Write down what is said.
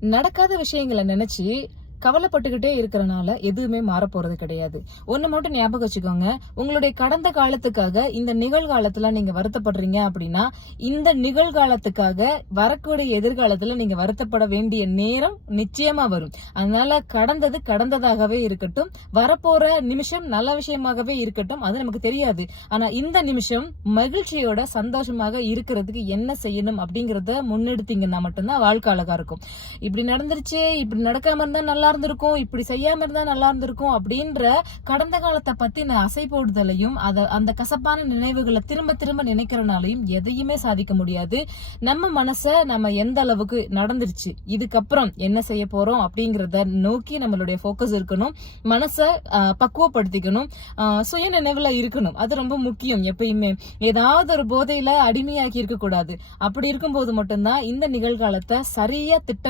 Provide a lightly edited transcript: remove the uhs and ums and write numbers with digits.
நடக்காத விஷயங்களை நினைச்சு கவலைப்பட்டுக்கிட்டே இருக்கறனால எதுவுமே மாறப் போறது கிடையாது. ஒண்ணு மட்டும் ஞாபகம் வச்சுக்கோங்க. உங்களுடைய கடந்த காலத்துக்காக இந்த நிகழ்காலத்துல நீங்க வருத்தப்படுறீங்க அப்படின்னா, இந்த நிகழ்காலத்துக்காக வரக்கூடிய எதிர்காலத்துல நீங்க வருத்தப்பட வேண்டிய நேரம் நிச்சயமா வரும். அதனால கடந்தது கடந்ததாகவே இருக்கட்டும். வரப்போற நிமிஷம் நல்ல விஷயமாகவே இருக்கட்டும். அது நமக்கு தெரியாது. ஆனா இந்த நிமிஷம் மகிழ்ச்சியோட சந்தோஷமாக இருக்கிறதுக்கு என்ன செய்யணும் அப்படிங்கறத முன்னெடுத்தீங்கன்னா மட்டும்தான் வாழ்க்கை அழகா இருக்கும். இப்படி நடந்துருச்சு, இப்படி நடக்காம இருந்தா நல்லா இருந்திருக்கும், இப்படி செய்யாம இருந்தா நல்லா இருந்திருக்கும் அப்படின்ற கடந்த காலத்தை பத்தின அசை போடுதலையும் அந்த கசப்பான நினைவுகளை திரும்ப திரும்ப நினைக்கிறனாலையும் எதையுமே சாதிக்க முடியாது. நம்ம மனச நம்ம எந்த அளவுக்கு நடந்துருச்சு, இதுக்கப்புறம் என்ன செய்ய போறோம் அப்படிங்கறத நோக்கி நம்மளுடைய போக்கஸ் இருக்கணும். மனச பக்குவப்படுத்திக்கணும். சுய நினைவுல இருக்கணும். அது ரொம்ப முக்கியம். எப்பயுமே ஏதாவது ஒரு போதையில அடிமையாக்கி இருக்க கூடாது. அப்படி இருக்கும்போது மட்டும்தான் இந்த நிகழ்காலத்தை சரியா திட்டமிட்டு